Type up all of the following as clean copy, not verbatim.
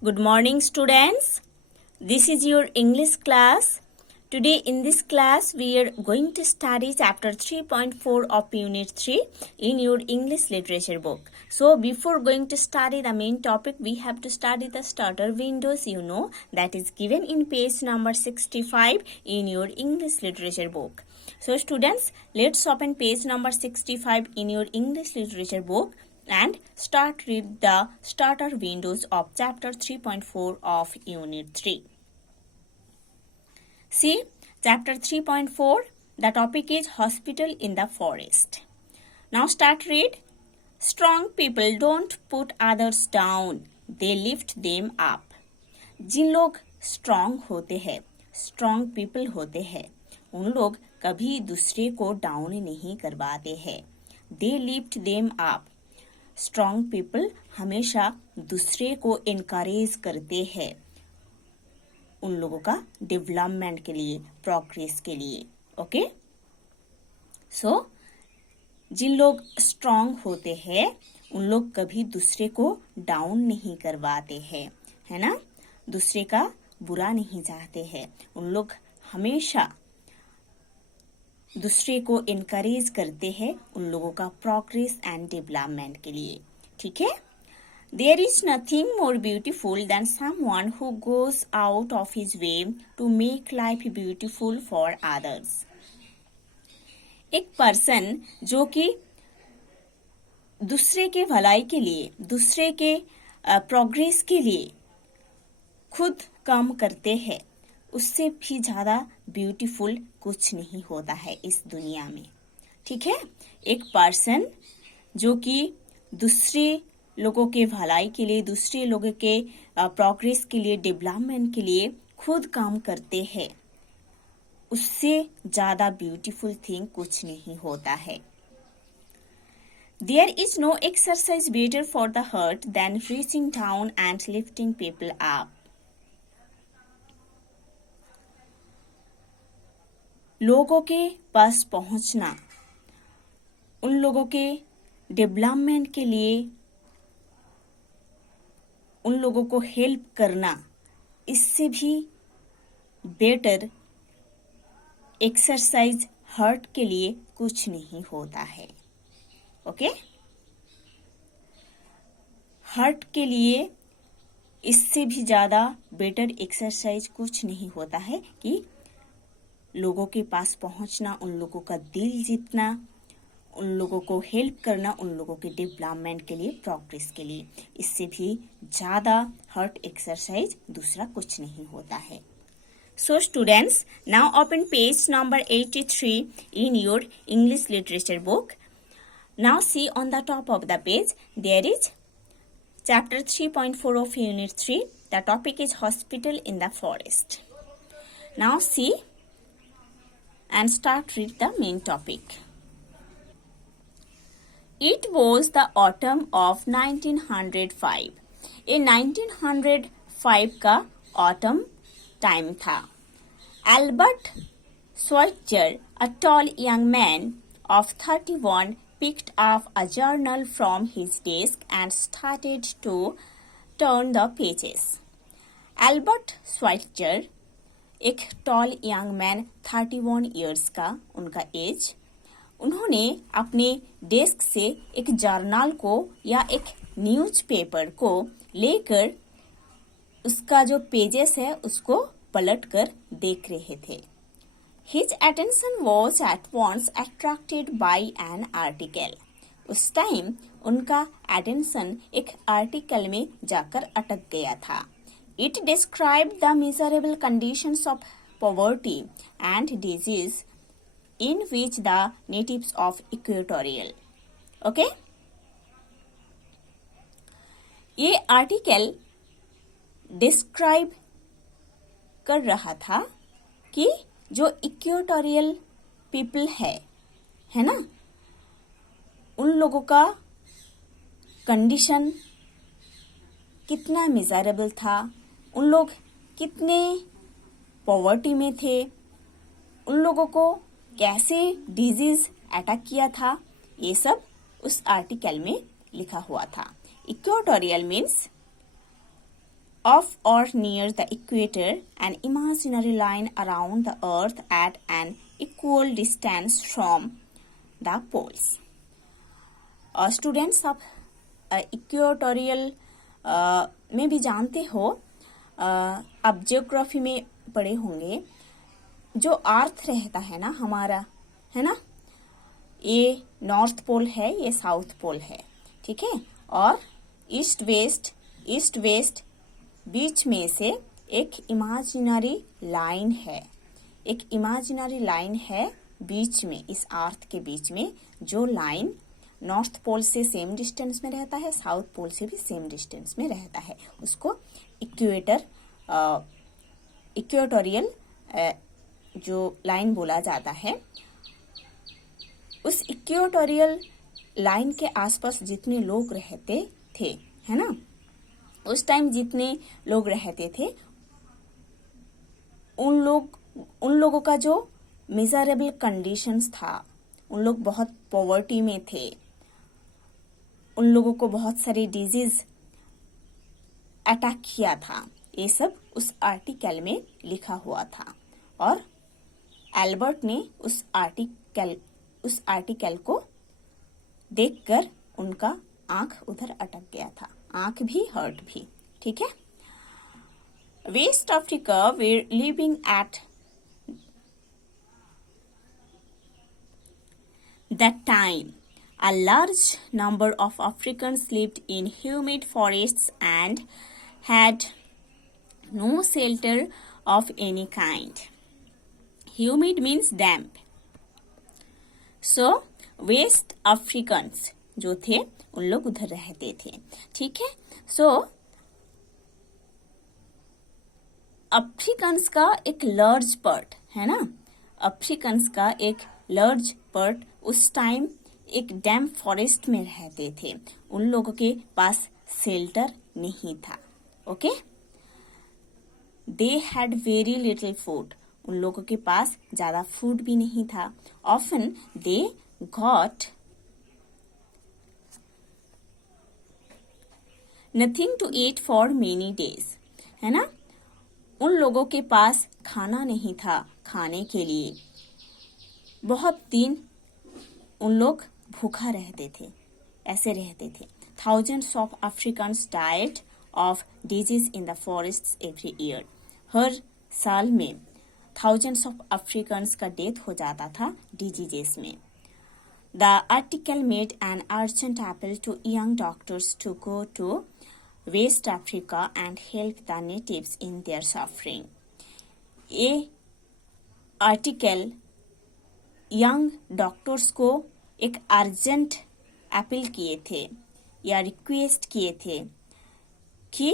Good morning, students. This is your English class. Today in this class, we are going to study chapter 3.4 of Unit 3 in your English literature book. So, before going to study the main topic, we have to study the starter windows, that is given in page number 65 in your English literature book. So, students, let's open page number 65 in your English literature book and start read the starter windows of chapter 3.4 of Unit 3. See, chapter 3.4, the topic is Hospital in the Forest. Now start read. Strong people don't put others down, they lift them up. जिन लोग strong होते हैं, strong people होते हैं, उन लोग कभी दूसरे को डाउन नहीं करवाते हैं. They lift them up. Strong people हमेशा दूसरे को इनकरेज करते हैं उन लोगों का डेवलपमेंट के लिए, प्रोग्रेस के लिए. ओके, सो जिन लोग स्ट्रॉन्ग होते हैं उन लोग कभी दूसरे को डाउन नहीं करवाते हैं, है ना. दूसरे का बुरा नहीं चाहते हैं. उन लोग हमेशा दूसरे को इनकरेज करते हैं उन लोगों का प्रोग्रेस एंड डेवलपमेंट के लिए. ठीक है. There is nothing more beautiful than someone who goes out of his way to make life beautiful for others. एक पर्सन जो कि दूसरे के भलाई के लिए, दूसरे के प्रोग्रेस के लिए खुद काम करते हैं, उससे भी ज्यादा ब्यूटीफुल कुछ नहीं होता है इस दुनिया में. ठीक है. एक पर्सन जो कि दूसरे लोगों के भलाई के लिए, दूसरे लोगों के प्रोग्रेस के लिए, डेवलपमेंट के लिए खुद काम करते हैं, उससे ज्यादा ब्यूटीफुल थिंग कुछ नहीं होता है. There is no exercise better for the heart than reaching down and lifting people up. लोगों के पास पहुंचना, उन लोगों के डेवलपमेंट के लिए उन लोगों को हेल्प करना, इससे भी बेटर एक्सरसाइज हार्ट के लिए कुछ नहीं होता है. ओके, हार्ट के लिए इससे भी ज्यादा बेटर एक्सरसाइज कुछ नहीं होता है कि लोगों के पास पहुंचना, उन लोगों का दिल जीतना, उन लोगों को हेल्प करना, उन लोगों के डेवलपमेंट के लिए, प्रोग्रेस के लिए. इससे भी ज्यादा हार्ट एक्सरसाइज दूसरा कुछ नहीं होता है. So students, now open page number 83 in your English literature book. Now see on the top of the page, there is chapter 3.4 of Unit 3. The topic is Hospital in the Forest. Now see and start read the main topic. It was the autumn of 1905. ये 1905 का autumn time था. Albert Schweitzer, a tall young man of 31, picked up a journal from his desk and started to turn the pages. Albert Schweitzer, एक toll young man, 31 years का उनका as, उन्होंने अपने desk से एक जर्नल को या एक न्यूज़पेपर को लेकर उसका जो पेजेस है उसको पलट कर देख रहे थे. His attention was at once attracted by an article. उस टाइम उनका अटेंशन एक आर्टिकल में जाकर अटक गया था. It described the miserable conditions of poverty and disease in which the natives of Equatorial. Okay? ये आर्टिकल डिस्क्राइब कर रहा था कि जो इक्वेटोरियल पीपल है ना, उन लोगों का कंडीशन कितना मिजरेबल था, उन लोग कितने पॉवर्टी में थे, उन लोगों को कैसे डिजीज अटैक किया था, ये सब उस आर्टिकल में लिखा हुआ था. Equatorial means of or near the equator, an imaginary line around the earth at an equal distance from the poles. Students आप इक्वेटोरियल में भी जानते हो, आप जियोग्राफी में पढ़े होंगे, जो अर्थ रहता है ना हमारा, है ना, ये नॉर्थ पोल है, ये साउथ पोल है, ठीक है, और ईस्ट वेस्ट बीच में से एक इमेजिनरी लाइन है, एक इमेजिनरी लाइन है बीच में, इस अर्थ के बीच में, जो लाइन नॉर्थ पोल से सेम डिस्टेंस में रहता है, साउथ पोल से भी सेम डिस्टेंस में रहता है, उसको इक्वेटोरियल जो लाइन बोला जाता है। उस इक्वेटोरियल लाइन के आसपास जितने लोग रहते थे, है ना, उस टाइम जितने लोग रहते थे, उन लोगों का जो मिजरेबल कंडीशंस था, उन लोग बहुत पॉवर्टी में थे, उन लोगों को बहुत सारी डिजीज अटैक किया था, ये सब उस आर्टिकल में लिखा हुआ था। और एल्बर्ट ने उस आर्टिकल को देखकर उनका आंख उधर अटक गया था, आंख भी हर्ट भी, ठीक है। West Africa were living at that time. A large number of Africans lived in humid forests and had no shelter of any kind. Humid means damp. So, West Africans जो थे, उन लोग उधर रहते थे, ठीक है। So, अफ्रीकन्स का एक लार्ज पार्ट है ना, अफ्रीकन्स का एक लार्ज पार्ट उस टाइम एक डैम्प फॉरेस्ट में रहते थे, उन लोगों के पास शेल्टर नहीं था, okay. They had very little food, उन लोगों के पास ज्यादा फूड भी नहीं था। Often they got nothing to eat for many days, है ना, उन लोगों के पास खाना नहीं था खाने के लिए, बहुत दिन उन लोग भूखा रहते थे, ऐसे रहते थे। Thousands of Africans died of disease in the forests every year. हर साल में thousands of Africans का डेथ हो जाता था डिजीजेस में। The article made an urgent appeal to young doctors to go to West Africa and help the natives in their suffering. ये article young doctors को एक अर्जेंट अपील किए थे या रिक्वेस्ट किए थे कि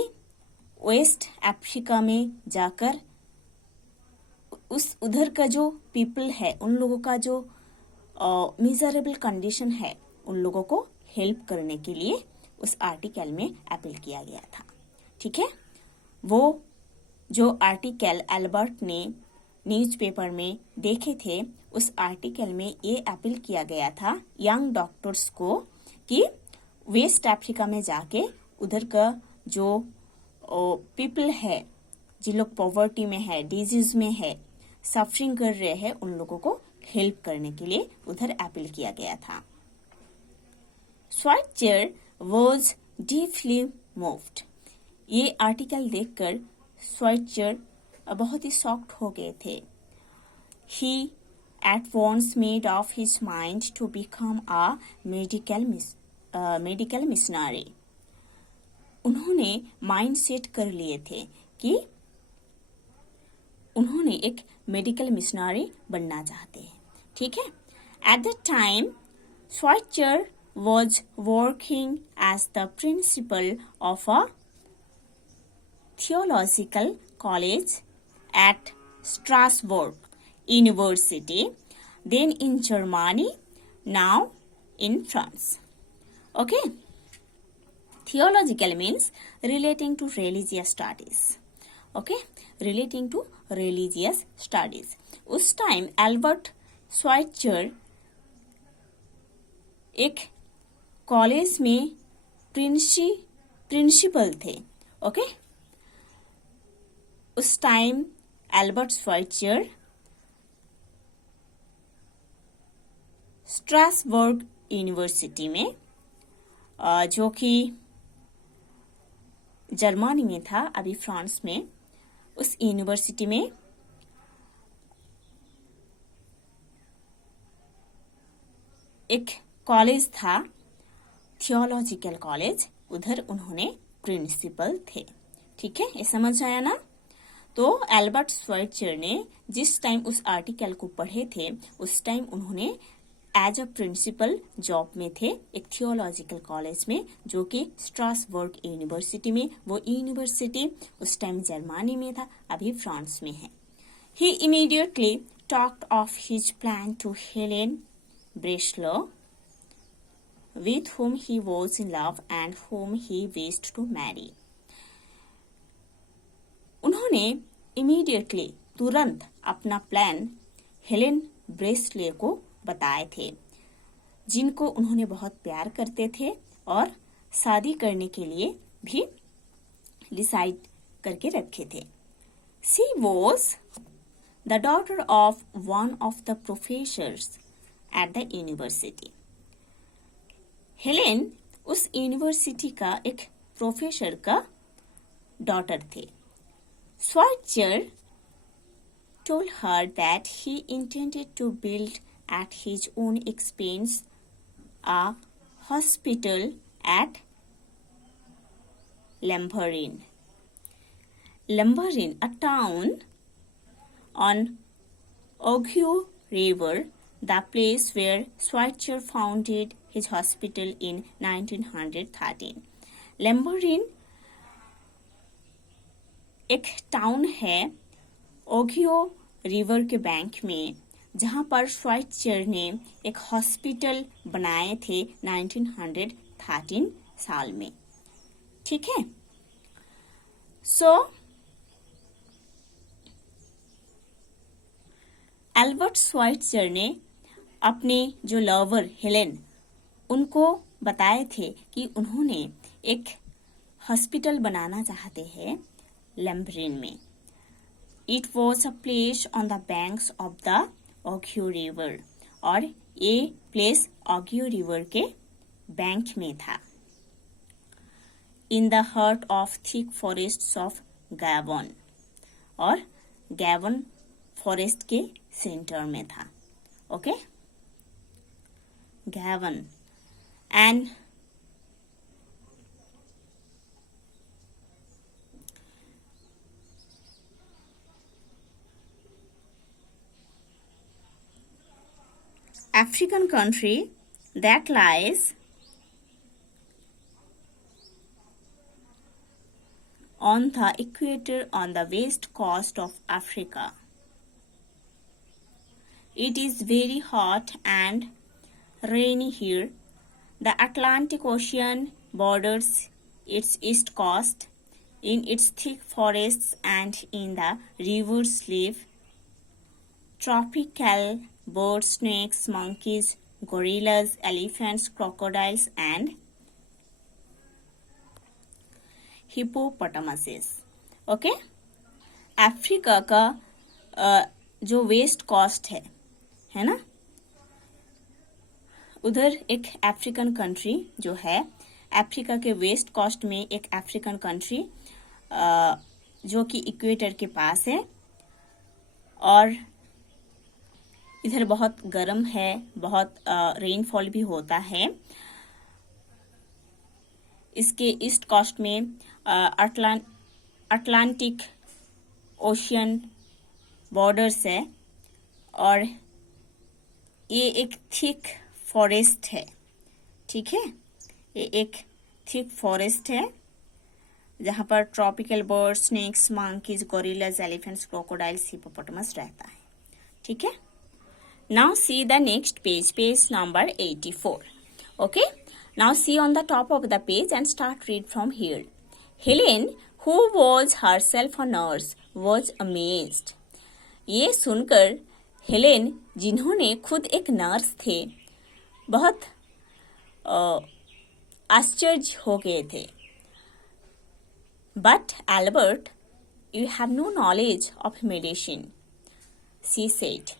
वेस्ट अफ्रीका में जाकर उस उधर का जो पीपल है, उन लोगों का जो मिजरेबल कंडीशन है, उन लोगों को हेल्प करने के लिए उस आर्टिकल में अपील किया गया था, ठीक है। वो जो आर्टिकल एल्बर्ट ने न्यूज़पेपर में देखे थे, उस आर्टिकल में ये अपील किया गया था यंग डॉक्टर्स को कि वेस्ट अफ्रीका में जाके उधर का जो पीपल है, जिन लोग पॉवर्टी में है, डिजीज में है, सफरिंग कर रहे हैं, उन लोगों को हेल्प करने के लिए उधर अपील किया गया था। स्वाइटजर वाज डीपली मूव्ड, ये आर्टिकल देखकर स्वाइटजर बहुत ही शॉक्ड हो गए थे। He at once made up his mind to become a medical missionary. उन्होंने माइंड सेट कर लिए थे कि उन्होंने एक मेडिकल मिशनरी बनना चाहते हैं, ठीक है। At that time, Schweitzer was working as the principal of a theological college at Strasbourg University, then in Germany, now in France. Okay? Theological means relating to religious studies. Okay? Relating to religious studies. उस time Albert स्वाइटजर एक college में principal थे, okay. उस time Albert श्वाइट्जर Strasbourg university में, जो कि Germany में था, अभी फ्रांस में, उस यूनिवर्सिटी में एक कॉलेज था, थियोलॉजिकल कॉलेज, उधर उन्होंने प्रिंसिपल थे। ठीक है, ये समझ आया ना? तो एल्बर्ट श्वाइट्जर ने जिस टाइम उस आर्टिकल को पढ़े थे, उस टाइम उन्होंने एज अ प्रिंसिपल जॉब में थे एक थियोलॉजिकल कॉलेज में, जो कि स्ट्रासबर्ग यूनिवर्सिटी में। वो यूनिवर्सिटी उस टाइम जर्मनी में था, अभी फ्रांस में है। He immediately talked of his plan to Helen Bressler, with whom he was in love and whom he wished to marry. उन्होंने इमीडिएटली, तुरंत, अपना प्लान हेलेन ब्रेसले को बताए थे, जिनको उन्होंने बहुत प्यार करते थे और शादी करने के लिए भी डिसाइड करके रखे थे। She was the daughter of one of the professors at the university. Helen उस यूनिवर्सिटी का एक प्रोफेसर का डॉटर थे। Schweitzer told her that he intended to build at his own expense a hospital at Lambaréné. Lambaréné, a town on Ohio River, the place where Schweitzer founded his hospital in 1913. Lambaréné एक town है Ohio river के bank में, जहां पर श्वाइट्जर ने एक hospital बनाए थे 1913 साल में। ठीक है, एल्बर्ट श्वाइट्जर ने अपने जो लवर हेलेन, उनको बताए थे कि उन्होंने एक हॉस्पिटल बनाना चाहते हैं लैम्बरेन में। It was a place on the banks of the Ohio river, और ये प्लेस ओहियो रिवर के बैंक में था। In the heart of thick forests of Gabon, और गैबन फॉरेस्ट के सेंटर में था। Okay, Gabon and African country that lies on the equator on the west coast of Africa. It is very hot and rainy here. The Atlantic Ocean borders its east coast. In its thick forests and in the rivers live tropical birds, snakes, monkeys, gorillas, elephants, crocodiles and hippopotamuses. Okay, Africa का जो west coast है ना, उधर एक African country जो है, Africa के west coast में एक अफ्रीकन कंट्री जो कि इक्वेटर के पास है, और इधर बहुत गर्म है, बहुत रेनफॉल भी होता है। इसके ईस्ट कोस्ट में अटलांटिक ओशियन बॉर्डर्स है, और ये एक थिक फॉरेस्ट है। ठीक है, ये एक थिक फॉरेस्ट है जहां पर tropical birds, snakes, monkeys, gorillas, elephants, crocodiles, hippopotamus रहता है। ठीक है, now see the next page, page number 84. Okay, now see on the top of the page and start read from here. Helen, who was herself a nurse, was amazed. ये सुनकर Helen, जिन्होंने खुद एक nurse थे, बहुत आश्चर्य हो गए थे। But Albert You have no knowledge of medicine, she said.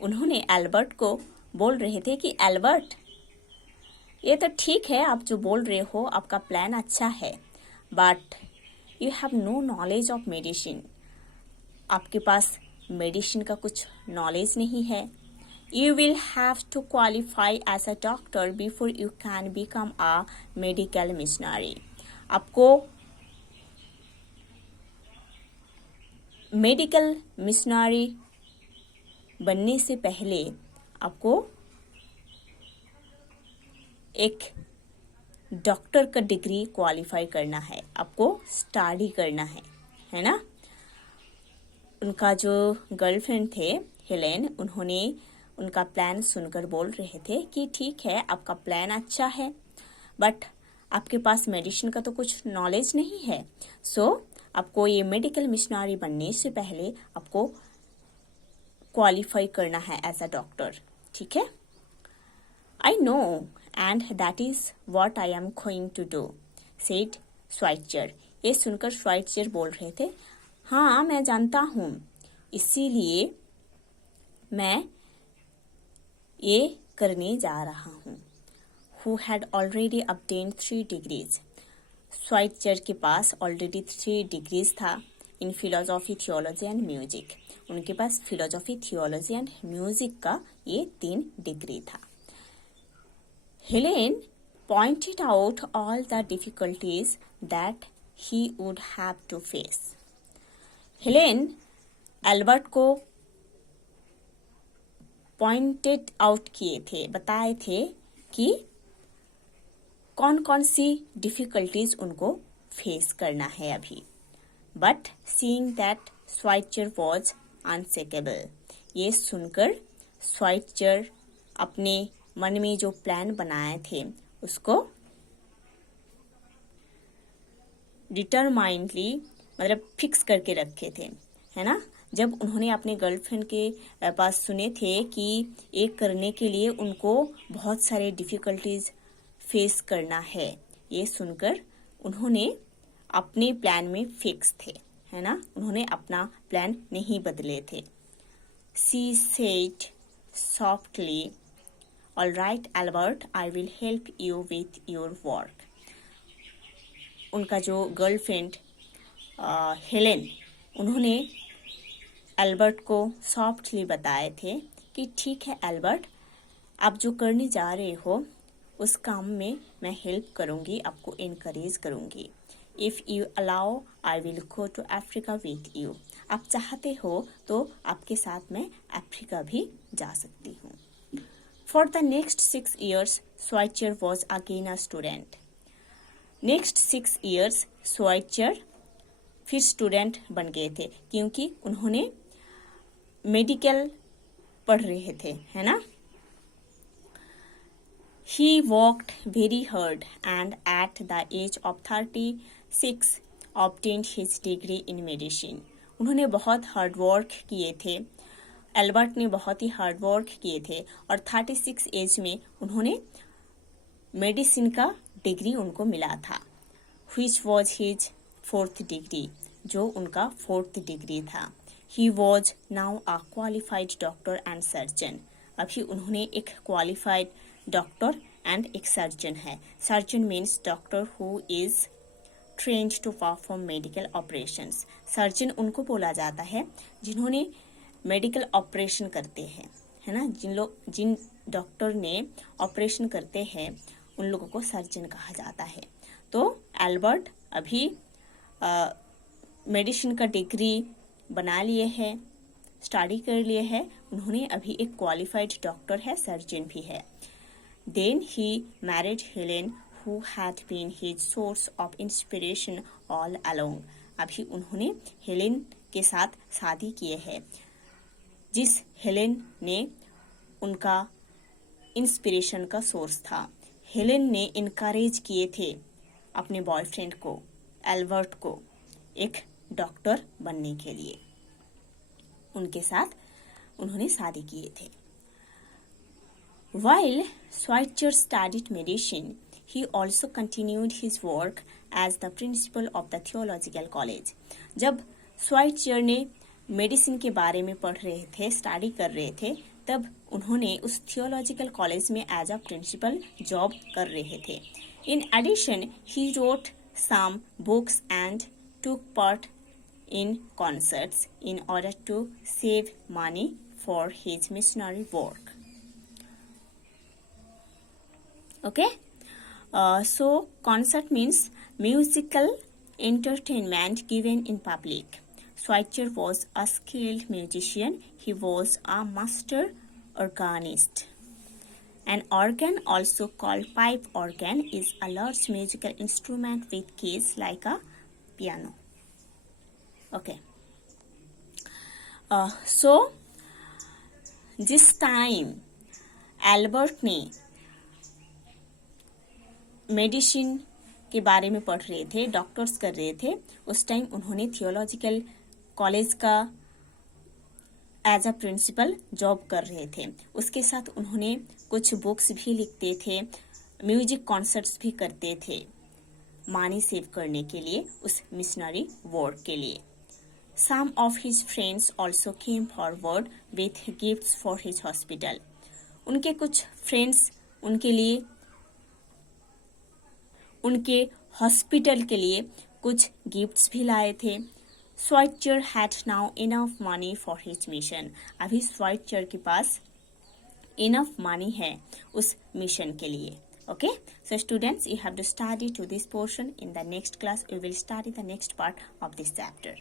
उन्होंने एल्बर्ट को बोल रहे थे कि एल्बर्ट, ये तो ठीक है आप जो बोल रहे हो, आपका प्लान अच्छा है, but you have no knowledge of medicine. आपके पास मेडिसिन का कुछ नॉलेज नहीं है. You will have to qualify as a doctor before you can become a medical missionary. आपको मेडिकल मिशनरी बनने से पहले आपको एक डॉक्टर का डिग्री क्वालिफाई करना है, आपको स्टडी करना है ना. उनका जो गर्लफ्रेंड थे हेलेन, उन्होंने उनका प्लान सुनकर बोल रहे थे कि ठीक है आपका प्लान अच्छा है, बट आपके पास मेडिसिन का तो कुछ नॉलेज नहीं है. सो आपको ये मेडिकल मिशनरी बनने से पहले आपको क्वालिफाई करना है एज अ डॉक्टर. ठीक है. I know and that is what I am going to do, said Schweitzer. ये सुनकर स्वाइटजर बोल रहे थे, हाँ मैं जानता हूँ, इसीलिए मैं ये करने जा रहा हूँ. Who had already obtained 3 degrees. स्वाइटजर के पास ऑलरेडी 3 डिग्रीज था इन फिलोसॉफी, थियोलॉजी एंड म्यूजिक. उनके पास फिलोसॉफी, थियोलॉजी एंड म्यूजिक का ये 3 डिग्री था. Helen pointed out all the difficulties that he would have to face. Helen Albert को पॉइंटेड आउट किए थे, बताए थे कि कौन कौन सी डिफिकल्टीज उनको फेस करना है अभी. But seeing that Schweitzer was unshakable. ये सुनकर स्वाइटजर अपने मन में जो प्लान बनाए थे उसको डिटरमाइंडली मतलब फिक्स करके रखे थे, है ना. जब उन्होंने अपने गर्लफ्रेंड के पास सुने थे कि एक करने के लिए उनको बहुत सारे डिफिकल्टीज फेस करना है, ये सुनकर उन्होंने अपने प्लान में फिक्स थे, है ना. उन्होंने अपना प्लान नहीं बदले थे. She said softly, "All right, Albert, I will help you with your work." उनका जो गर्लफ्रेंड हेलेन, उन्होंने एल्बर्ट को सॉफ्टली बताए थे कि ठीक है एल्बर्ट, आप जो करने जा रहे हो उस काम में मैं हेल्प करूंगी, आपको इनकरेज करूंगी. If you allow I will go to Africa with you. आप चाहते हो तो आपके साथ मैं अफ्रीका भी जा सकती हूँ. For the next 6 years Schweitzer was again a student. Next 6 years Schweitzer फिर स्टूडेंट बन गए थे, क्योंकि उन्होंने मेडिकल पढ़ रहे थे, है ना. He worked very hard and at the age of 36 obtained his degree in medicine. उन्होंने बहुत हार्ड वर्क किए थे, एल्बर्ट ने बहुत ही हार्ड वर्क किए थे और 36 एज में उन्होंने मेडिसिन का डिग्री उनको मिला था. Which was his 4th degree, जो उनका 4th डिग्री था. He was now a qualified doctor and surgeon. अभी उन्होंने एक क्वालिफाइड डॉक्टर एंड एक सर्जन है. Surgeon means doctor who is trained to perform medical operations. Surgeon उनको बोला जाता है जिन्होंने मेडिकल ऑपरेशन करते हैं, है ना. जिन डॉक्टर ने ऑपरेशन करते हैं उन लोगों को सर्जन कहा जाता है. तो एल्बर्ट अभी मेडिसिन का डिग्री बना लिए है, स्टडी कर लिए है. उन्होंने अभी एक क्वालिफाइड डॉक्टर है, सर्जन भी है. Then he married Helen, who had been his source of inspiration all along. अभी उन्होंने हेलेन के साथ शादी किए है, जिस हेलेन ने उनका इंस्पिरेशन का सोर्स था. हेलेन ने इनकरेज किए थे अपने बॉयफ्रेंड को, एल्बर्ट को, एक डॉक्टर बनने के लिए. उनके साथ उन्होंने शादी किए थे. While Schweitzer studied medicine, he also continued his work as the principal of the theological college. जब स्वाइटजर ने मेडिसिन के बारे में पढ़ रहे थे, स्टडी कर रहे थे, तब उन्होंने उस थियोलॉजिकल कॉलेज में एज अ प्रिंसिपल जॉब कर रहे थे. In addition he wrote some books and took part in concerts in order to save money for his missionary work. Okay, so concert means musical entertainment given in public. Schweitzer was a skilled musician. He was a master organist. An organ, also called pipe organ, is a large musical instrument with keys like a piano. Okay. So, जिस time Albert ने medicine के बारे में पढ़ रहे थे, doctors कर रहे थे, उस टाइम उन्होंने थियोलॉजिकल कॉलेज का एज अ प्रिंसिपल जॉब कर रहे थे. उसके साथ उन्होंने कुछ बुक्स भी लिखते थे, म्यूजिक कॉन्सर्ट्स भी करते थे, मनी सेव करने के लिए, उस मिशनरी वर्क के लिए. Some of his friends also came forward with gifts for his hospital. उनके कुछ फ्रेंड्स उनके लिए, उनके हॉस्पिटल के लिए कुछ गिफ्ट्स भी लाए थे. Schweitzer had now enough money for his mission. अभी Schweitzer के पास enough money है उस मिशन के लिए. Okay, so students, you have to study to this portion. In the next class, we will study the next part of this chapter.